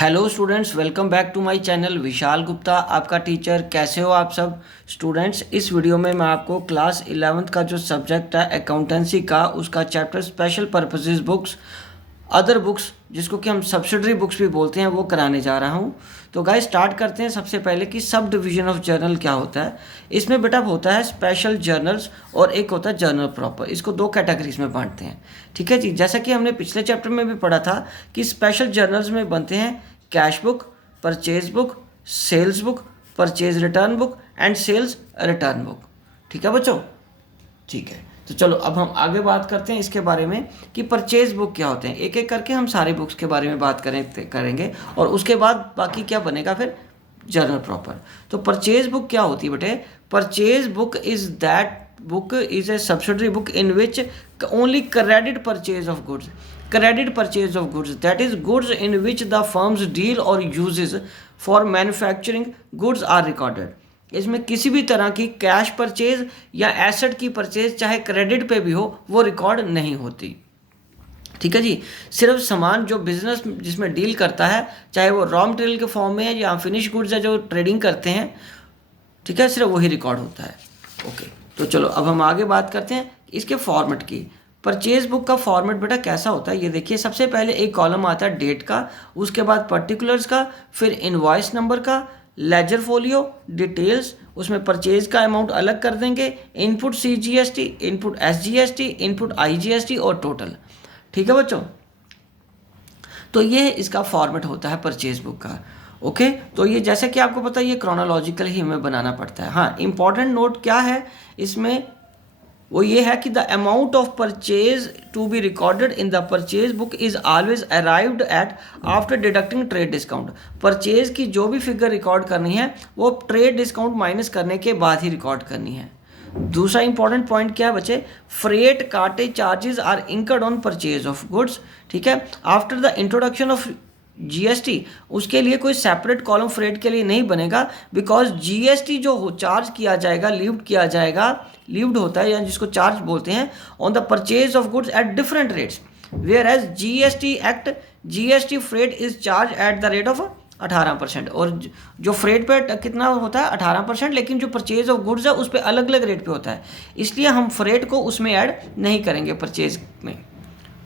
Hello students, welcome back to my channel. Vishal Gupta आपका teacher. कैसे हो आप सब स्टूडेंट्स? इस वीडियो में मैं आपको क्लास 11th का जो सब्जेक्ट है अकाउंटेंसी का, उसका chapter special purposes books, other books, जिसको कि हम सब्सिडरी बुक्स भी बोलते हैं, वो कराने जा रहा हूँ। तो गाइस स्टार्ट करते हैं सबसे पहले कि सब डिवीजन ऑफ जर्नल क्या होता है। इसमें बेटा होता है स्पेशल जर्नल्स और एक होता है जर्नल प्रॉपर। इसको दो कैटेगरीज में बांटते हैं। ठीक है जी, जैसा कि हमने पिछले चैप्टर में भी पढ़ा था कि स्पेशल जर्नल्स में बनते हैं cash book, purchase book, sales book, purchase return book and sales return book. ठीक है बच्चों? ठीक है, तो चलो अब हम आगे बात करते हैं इसके बारे में कि परचेज बुक क्या होते हैं। एक एक करके हम सारी बुक्स के बारे में बात करेंगे और उसके बाद बाकी क्या बनेगा फिर जर्नल प्रॉपर। तो परचेज बुक क्या होती है बेटे? Purchase book is that book is a subsidiary book in which only credit purchase of goods, that is goods in which the firms deal or uses for manufacturing goods are recorded। इसमें किसी भी तरह की cash purchase या asset की purchase चाहे credit पे भी हो वो रिकॉर्ड नहीं होती। ठीक है जी, सिर्फ सामान जो बिजनेस जिसमें डील करता है, चाहे वो रॉ मटेरियल के फॉर्म में है या फिनिश गुड्स है जो ट्रेडिंग करते हैं, ठीक है, सिर्फ वही रिकॉर्ड होता है। ओके, तो चलो अब हम आगे बात करते हैं इसके फॉर्मेट की। परचेज बुक का फॉर्मेट बेटा कैसा होता है ये देखिए। सबसे पहले एक कॉलम आता है डेट का, उसके बाद पर्टिकुलर्स का, फिर इनवॉइस नंबर का, लेजर फोलियो, डिटेल्स, उसमें परचेज का अमाउंट अलग कर देंगे, input CGST, input SGST, input IGST और टोटल। ठीक है बच्चों, तो ये इसका फॉर्मेट होता है परचेज बुक का। ओके, तो ये जैसे कि आपको पता है ये क्रोनोलॉजिकल ही हमें बनाना पड़ता है। हाँ, इंपॉर्टेंट नोट क्या है इसमें, वो ये है कि the amount of purchase to be recorded in the purchase book is always arrived at after deducting trade discount. Purchase की जो भी फिगर रिकॉर्ड करनी है वो ट्रेड डिस्काउंट माइनस करने के बाद ही रिकॉर्ड करनी है। दूसरा इंपॉर्टेंट पॉइंट क्या है बच्चे? फ्रेट काटे charges are incurred on purchase of goods. ठीक है, after the introduction of GST, उसके लिए कोई सेपरेट कॉलम फ्रेट के लिए नहीं बनेगा, बिकॉज GST जो चार्ज किया जाएगा, लीव्ड किया जाएगा, लीव्ड होता है या जिसको चार्ज बोलते हैं, on the purchase of goods at different rates, where as GST act GST freight is charge at the rate of 18%। और जो फ्रेट पे कितना होता है 18%, लेकिन जो परचेज ऑफ गुड्स है उस पर अलग अलग रेट पे होता है, इसलिए हम फ्रेट को उसमें ऐड नहीं करेंगे। परचेज में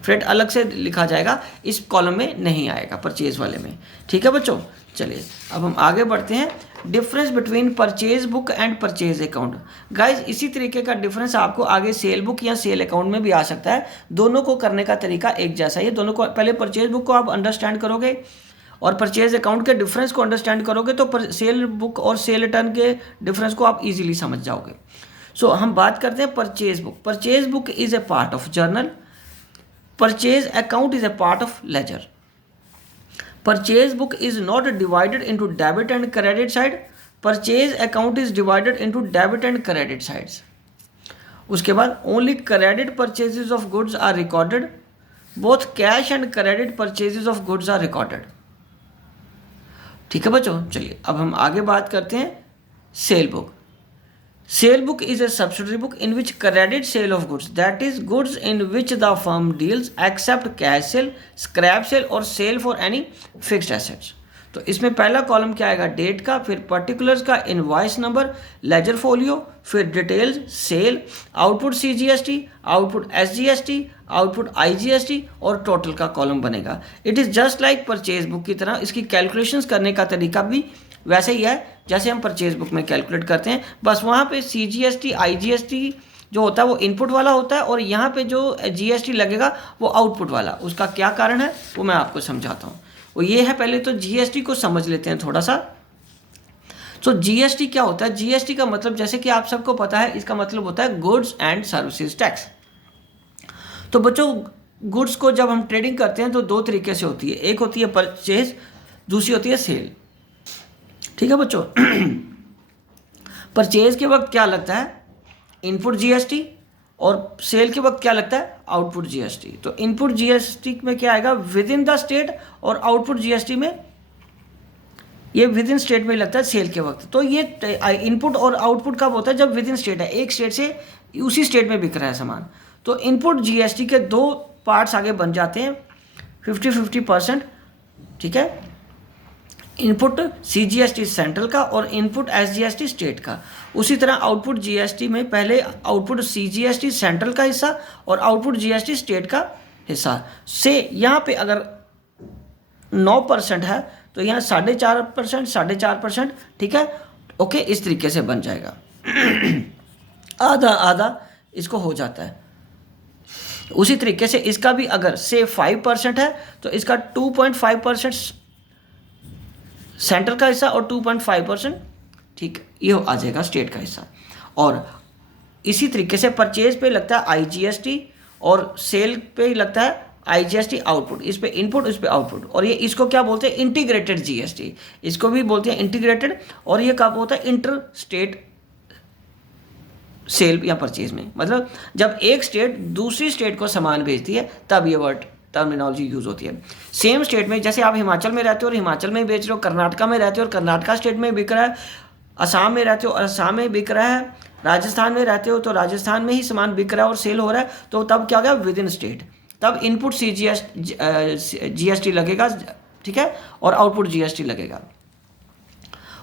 फ्रेट अलग से लिखा जाएगा, इस कॉलम में नहीं आएगा परचेज वाले में। ठीक है बच्चों, चलिए अब हम आगे बढ़ते हैं। Difference between purchase book and purchase account. Guys इसी तरीके का डिफरेंस आपको आगे सेल बुक या सेल अकाउंट में भी आ सकता है। दोनों को करने का तरीका एक जैसा ही है। दोनों को पहले परचेज बुक को आप अंडरस्टैंड करोगे और परचेज अकाउंट के डिफरेंस को अंडरस्टैंड करोगे तो सेल बुक और सेल रिटर्न के डिफरेंस को आप इजीली समझ जाओगे। सो हम बात करते हैं purchase book. Purchase book is a part of journal, purchase account is a part of ledger. Purchase book is not divided into debit and credit side. Purchase account is divided into debit and credit sides. उसके बाद only credit purchases of goods are recorded. Both cash and credit purchases of goods are recorded. ठीक है बच्चों, चलिए अब हम आगे बात करते हैं cell book. Sale book is a subsidiary book in which credit sale of goods, that is goods in which the firm deals except cash sale, scrap sale और sale for any fixed assets। तो इसमें पहला column क्या आएगा? Date का, फिर particulars का, invoice number, ledger folio, फिर details, sale, output CGST, output SGST, output IGST और टोटल का कॉलम बनेगा। It is just like purchase book की तरह। इसकी कैलकुलेशंस करने का तरीका भी वैसे ही है जैसे हम परचेज बुक में कैलकुलेट करते हैं, बस वहाँ पे CGST IGST जो होता है वो इनपुट वाला होता है और यहाँ पे जो GST लगेगा वो आउटपुट वाला। उसका क्या कारण है वो मैं आपको समझाता हूँ। वो ये है, पहले तो GST को समझ लेते हैं थोड़ा सा। तो GST क्या होता है? GST का मतलब जैसे कि आप सबको पता है, इसका मतलब होता है गुड्स एंड सर्विसेज टैक्स। तो बच्चों गुड्स को जब हम ट्रेडिंग करते हैं तो दो तरीके से होती है, एक होती है परचेज, दूसरी होती है सेल। ठीक है बच्चों, परचेज के वक्त क्या लगता है? इनपुट GST, और सेल के वक्त क्या लगता है? Output GST। तो इनपुट GST में क्या आएगा? विद इन द स्टेट, और आउटपुट GST में ये विद इन स्टेट में लगता है सेल के वक्त। तो ये इनपुट और आउटपुट कब होता है? जब विद इन स्टेट है, एक स्टेट से उसी स्टेट में बिक रहा है सामान। तो इनपुट GST के दो पार्ट्स आगे बन जाते हैं, 50-50%। ठीक है, इनपुट सीजीएसटी सेंट्रल का और इनपुट एसजीएसटी स्टेट का। उसी तरह आउटपुट जीएसटी में पहले आउटपुट सीजीएसटी सेंट्रल का हिस्सा और आउटपुट जीएसटी स्टेट का हिस्सा से यहाँ पे अगर 9% है तो यहाँ 4.5%, 4.5%, ठीक है, ओके, इस तरीके से बन जाएगा। आधा आधा इसको हो जाता है। उसी तरीके से इसका भी अगर से 5% है तो इसका 2.5% सेंटर का हिस्सा और 2.5%, ठीक, ये आ जाएगा स्टेट का हिस्सा। और इसी तरीके से परचेज पे लगता है आईजीएसटी और सेल पे लगता है आईजीएसटी आउटपुट। इस पे इनपुट, इस पे आउटपुट। और ये इसको क्या बोलते हैं? इंटीग्रेटेड जीएसटी, इसको भी बोलते हैं इंटीग्रेटेड। और ये कब होता है? इंटर स्टेट सेल या परचेज में, मतलब जब एक स्टेट दूसरी स्टेट को सामान भेजती है तब ये वर्ड टर्मिनोलॉजी यूज होती है। सेम स्टेट में, जैसे आप हिमाचल में रहते हो और हिमाचल में बेच रहे हो, कर्नाटका में रहते हो और कर्नाटका स्टेट में बिक रहा है, असम में रहते हो और असम में बिक रहा है, राजस्थान में रहते हो तो राजस्थान में ही सामान बिक रहा है और सेल हो रहा है, तो तब क्या होगा? With in state. तब इनपुट जीएसटी लगेगा, ठीक है, और आउटपुट जीएसटी लगेगा।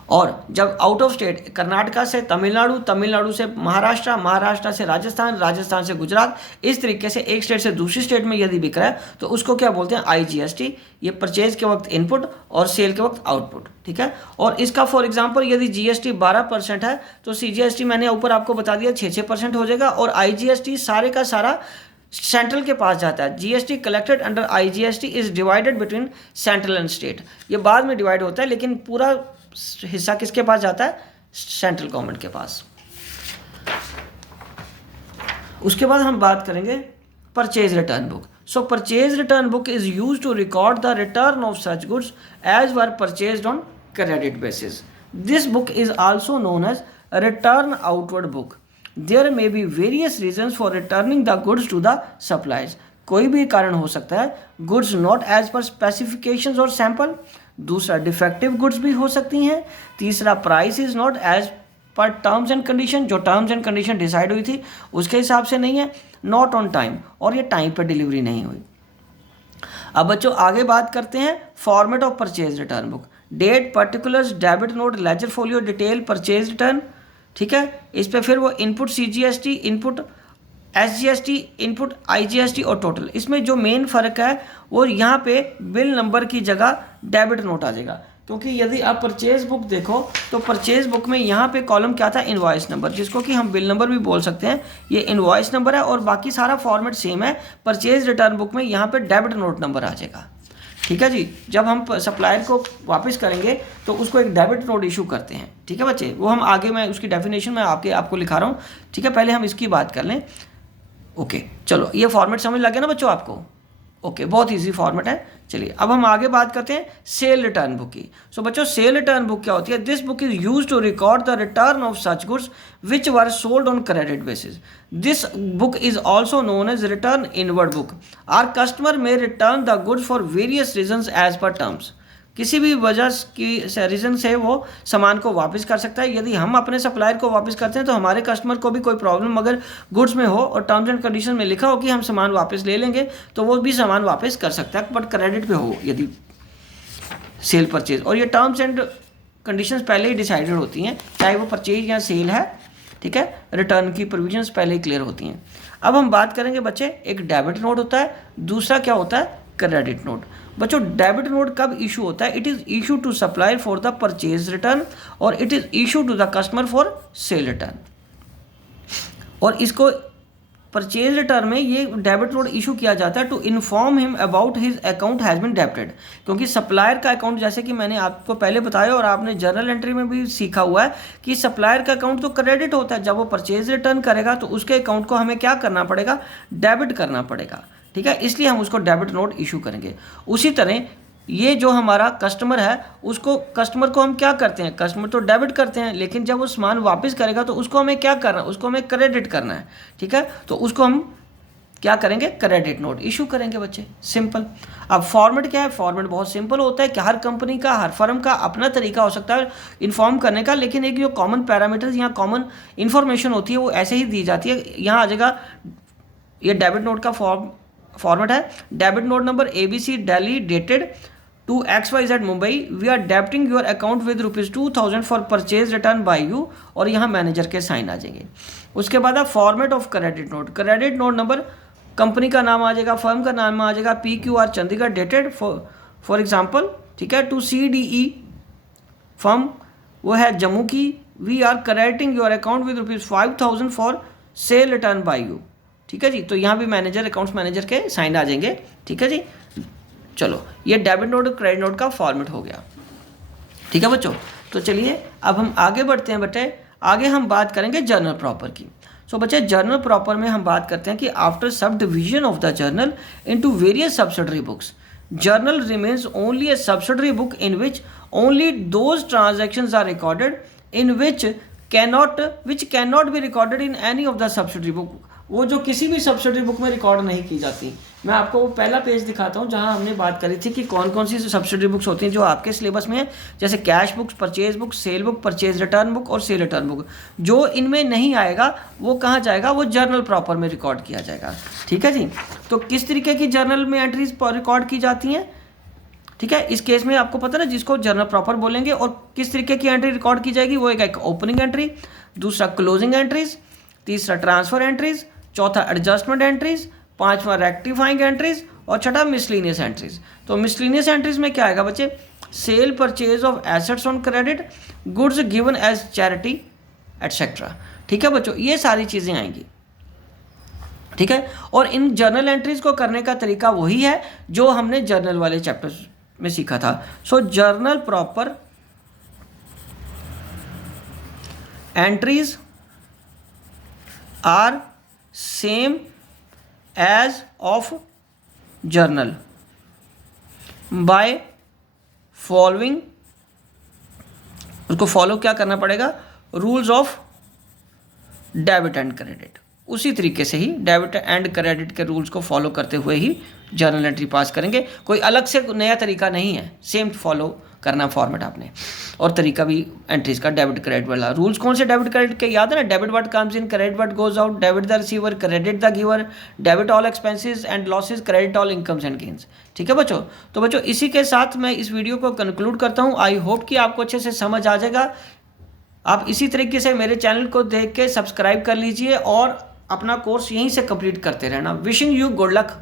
और जब आउट ऑफ स्टेट, कर्नाटका से तमिलनाडु, तमिलनाडु से महाराष्ट्र, महाराष्ट्र से राजस्थान, राजस्थान से गुजरात, इस तरीके से एक स्टेट से दूसरी स्टेट में यदि बिक रहा है तो उसको क्या बोलते हैं? आईजीएसटी। ये परचेज के वक्त इनपुट और सेल के वक्त आउटपुट, ठीक है। और इसका फॉर एग्जांपल यदि जीएसटी 12% है तो सीजीएसटी मैंने ऊपर आपको बता दिया 6% हो जाएगा। और आईजीएसटी सारे का सारा सेंट्रल के पास जाता है। GST collected under IGST is divided between central and state. ये बाद में डिवाइड होता है लेकिन पूरा हिस्सा किसके पास जाता है? सेंट्रल गवर्नमेंट के पास। उसके बाद हम बात करेंगे purchase return book. So purchase return book is used to record the return of such goods as were purchased on credit basis. This book is also known as return outward book. There may be various reasons for returning the goods to the suppliers. कोई भी कारण हो सकता है। Goods not as per specifications और sample. दूसरा, defective goods भी हो सकती हैं। तीसरा, price is not as per terms and condition, जो टर्म्स एंड कंडीशन डिसाइड हुई थी उसके हिसाब से नहीं है। नॉट ऑन टाइम, और ये टाइम पर डिलीवरी नहीं हुई। अब बच्चों आगे बात करते हैं format of purchase return book. Date, particulars, debit note, ledger folio, detail, purchase return, ठीक है। इस पे फिर वो input CGST, input SGST, input IGST और टोटल। इसमें जो मेन फ़र्क है वो यहाँ पे बिल नंबर की जगह डेबिट नोट आ जाएगा। क्योंकि यदि आप परचेज बुक देखो तो परचेज बुक में यहाँ पे कॉलम क्या था? इनवॉइस नंबर, जिसको कि हम बिल नंबर भी बोल सकते हैं। ये इनवॉइस नंबर है और बाकी सारा फॉर्मेट सेम है। परचेज रिटर्न बुक में यहाँ पे डेबिट नोट नंबर आ जाएगा, ठीक है जी। जब हम सप्लायर को वापस करेंगे तो उसको एक डेबिट नोट इशू करते हैं, ठीक है बच्चे। वो हम आगे, मैं उसकी डेफिनेशन में आपको लिखा रहा हूँ, ठीक है। पहले हम इसकी बात कर लें। ओके, चलो ये फॉर्मेट समझ लग गया ना बच्चों आपको? ओके, बहुत इजी फॉर्मेट है। चलिए अब हम आगे बात करते हैं सेल रिटर्न बुक की। सो बच्चों सेल रिटर्न बुक क्या होती है? This book is used to record the return of such goods which were sold on credit basis. This book is also known as return inward book. Or customer may return the goods for various reasons as per terms. किसी भी वजह की reason से वो सामान को वापस कर सकता है। यदि हम अपने सप्लायर को वापस करते हैं तो हमारे कस्टमर को भी कोई प्रॉब्लम अगर गुड्स में हो और टर्म्स एंड कंडीशन में लिखा हो कि हम सामान वापस ले लेंगे तो वो भी सामान वापस कर सकता है, बट क्रेडिट पे हो यदि सेल परचेज। और ये टर्म्स एंड कंडीशंस पहले ही डिसाइडेड होती हैं, चाहे वो परचेज या सेल है, ठीक है। रिटर्न की प्रोविजंस पहले ही क्लियर होती हैं। अब हम बात करेंगे बच्चे, एक डेबिट नोट होता है, दूसरा क्या होता है? Credit note. बच्चों डेबिट नोट कब इशू होता है? It is issue to supplier for the purchase return और it is issue to the customer for sale return. और इसको परचेज रिटर्न में ये डेबिट नोट इशू किया जाता है to inform him about his account has been debited. क्योंकि supplier का अकाउंट, जैसे कि मैंने आपको पहले बताया और आपने जर्नल एंट्री में भी सीखा हुआ है कि सप्लायर का अकाउंट तो क्रेडिट होता है। जब वो परचेज रिटर्न करेगा तो उसके अकाउंट को हमें क्या करना पड़ेगा? डेबिट करना पड़ेगा, ठीक है। इसलिए हम उसको डेबिट नोट इशू करेंगे। उसी तरह ये जो हमारा कस्टमर है उसको, कस्टमर को हम क्या करते हैं? कस्टमर तो डेबिट करते हैं, लेकिन जब वो सामान वापस करेगा तो उसको हमें क्या करना है? उसको हमें क्रेडिट करना है, ठीक है। तो उसको हम क्या करेंगे? क्रेडिट नोट इशू करेंगे बच्चे, सिंपल। अब फॉर्मेट क्या है? फॉर्मेट बहुत सिंपल होता है कि हर कंपनी का, हर फर्म का अपना तरीका हो सकता है इन्फॉर्म करने का, लेकिन एक जो कॉमन पैरामीटर्स या कॉमन इन्फॉर्मेशन होती है वो ऐसे ही दी जाती है। यहाँ आ जाएगा, ये डेबिट नोट का फॉर्मेट है। Debit note number ABC Delhi dated to XYZ Mumbai, we are debiting your account with ₹2000 for purchase return by you, और यहाँ मैनेजर के साइन आ जाएंगे। उसके बाद आप format of credit note, credit note number, company का नाम आ जाएगा, फर्म का नाम आ जाएगा, PQR Chandigarh, dated for example, ठीक है, टू CDE फर्म, वो है जम्मू की, we are crediting your account with ₹5000 for sale return by you, ठीक है जी। तो यहाँ भी मैनेजर, अकाउंट्स मैनेजर के साइन आ जाएंगे, ठीक है जी। चलो, ये डेबिट नोट और क्रेडिट नोट का फॉर्मेट हो गया, ठीक है बच्चों। तो चलिए अब हम आगे बढ़ते हैं बच्चे, आगे हम बात करेंगे जर्नल प्रॉपर की। सो बच्चे, जर्नल प्रॉपर में हम बात करते हैं कि after sub division of the journal into various subsidiary books, journal remains only a subsidiary book in which only those transactions are recorded in which cannot be recorded in any of the subsidiary book, वो जो किसी भी subsidiary book में record नहीं की जाती। मैं आपको वो पहला पेज दिखाता हूँ जहाँ हमने बात करी थी कि कौन कौन सी सब्सिडरी बुक्स होती हैं जो आपके सिलेबस में है, जैसे cash books, purchase book, cell book, purchase return book और सेल रिटर्न बुक। जो इनमें नहीं आएगा वो कहाँ जाएगा, वो जर्नल प्रॉपर में रिकॉर्ड किया जाएगा, ठीक है जी। तो किस तरीके की जर्नल में एंट्रीज रिकॉर्ड की जाती हैं, ठीक है, इस केस में आपको पता ना जिसको जर्नल प्रॉपर बोलेंगे, और किस तरीके की एंट्री रिकॉर्ड की जाएगी, वो एक ओपनिंग एंट्री, दूसरा क्लोजिंग एंट्रीज, तीसरा ट्रांसफर एंट्रीज, चौथा एडजस्टमेंट एंट्रीज, पांचवा रेक्टिफाइंग एंट्रीज और छठा मिसलिनियस एंट्रीज। तो मिसलिनियस एंट्रीज में क्या आएगा बच्चे, sale purchase of assets on credit, goods given as charity etcetera, ठीक है बच्चों, ये सारी चीज़ें आएंगी, ठीक है। और इन जर्नल एंट्रीज को करने का तरीका वही है जो हमने जर्नल वाले चैप्टर में सीखा था। So journal proper entries are same as of journal by following, उसको फॉलो क्या करना पड़ेगा, rules of debit and credit. उसी तरीके से ही डेबिट एंड क्रेडिट के रूल्स को फॉलो करते हुए ही जर्नल एंट्री पास करेंगे, कोई अलग से नया तरीका नहीं है, सेम फॉलो करना फॉर्मेट आपने। और तरीका भी एंट्रीज का डेबिट क्रेडिट वाला, रूल्स कौन से डेबिट क्रेडिट के याद है ना, debit what comes in, credit what goes out, debit the receiver, credit the giver, debit all expenses and losses, credit all incomes and gains, ठीक है बच्चों। तो बच्चों इसी के साथ मैं इस वीडियो को कंक्लूड करता हूँ। आई होप कि आपको अच्छे से समझ आ जाएगा। आप इसी तरीके से मेरे चैनल को देख के सब्सक्राइब कर लीजिए और अपना कोर्स यहीं से कंप्लीट करते रहना। Wishing you good luck.